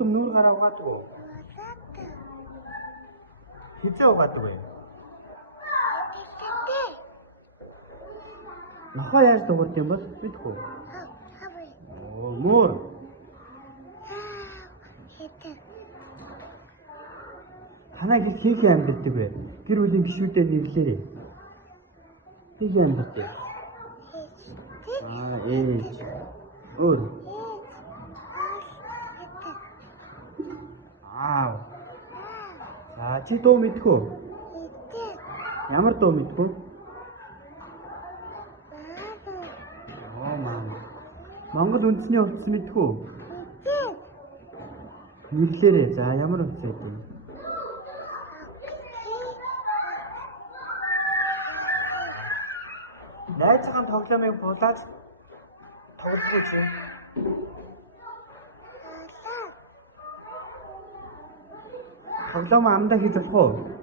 Хүүхэн нүүр гараа угаадаг уу? Хизээ угаадаг вэ? Нохоо яаж дуурд юм бол мэдгүй. Оо, мөр. Танай гэр хийх амьддаг вэ? Гэр бүлийн гишүүдээ нэрлээрэй. Хийх амьддаг. Ээж. Өөр. За чи дуу мэдэх үү? Ямар дуу мэдэх үү? Монгол үндэсний утас мэдэх үү? Нэрлээрэй. За ямар утас вэ? Найзынхаа тоглоомыг булаад тоглохгүй чи. Тоглоом амдаа хийж болох уу?